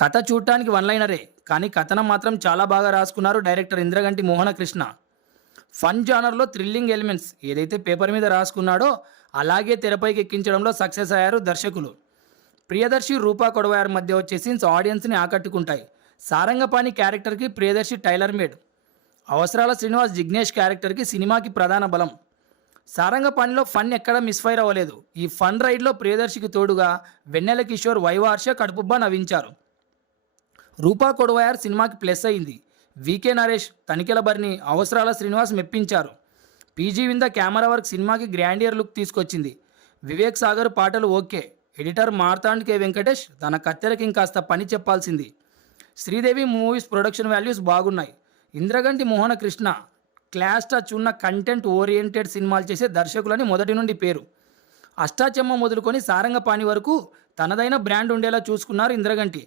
కథ చూడటానికి వన్ లైనరే, కానీ కథనం మాత్రం చాలా బాగా రాసుకున్నారు డైరెక్టర్ ఇంద్రగంటి మోహనకృష్ణ. ఫన్ జానర్లో థ్రిల్లింగ్ ఎలిమెంట్స్ ఏదైతే పేపర్ మీద రాసుకున్నాడో అలాగే తెరపైకి ఎక్కించడంలో సక్సెస్ అయ్యారు దర్శకులు. ప్రియదర్శి రూపా కొడవయార్ మధ్య వచ్చే సీన్స్ ఆడియన్స్ని ఆకట్టుకుంటాయి. సారంగపాణి క్యారెక్టర్కి ప్రియదర్శి టైలర్ మేడ్. అవసరాల శ్రీనివాస్ జిగ్నేష్ క్యారెక్టర్కి సినిమాకి ప్రధాన బలం. సారంగపాణిలో ఫన్ ఎక్కడా మిస్ఫైర్ అవ్వలేదు. ఈ ఫన్ రైడ్లో ప్రియదర్శికి తోడుగా వెన్నెల కిషోర్, వైవార్ష కడుపుబ్బా నవ్వించారు. రూపా కొడవయార్ సినిమాకి ప్లస్ అయింది. వికే నరేష్, తనికెల బర్ని, అవసరాల శ్రీనివాస్ మెప్పించారు. పీజీ వింద కెమెరా వర్క్ సినిమాకి గ్రాండియర్ లుక్ తీసుకొచ్చింది. వివేక్ సాగర్ పాటలు okay. Editor Marthand K Venkatesh తన కత్తెరకి ఇంకాస్త పని చెప్పాల్సింది. శ్రీదేవి మూవీస్ ప్రొడక్షన్ వాల్యూస్ బాగున్నాయి. ఇంద్రగంటి మోహనకృష్ణ క్లాస్ టచ్ ఉన్న కంటెంట్ ఓరియంటెడ్ సినిమాలు చేసే దర్శకులని మొదటి నుండి పేరు. అష్టాచెమ్మ మొదలుకొని సారంగపాణి వరకు తనదైన బ్రాండ్ ఉండేలా చూసుకున్నారు ఇంద్రగంటి.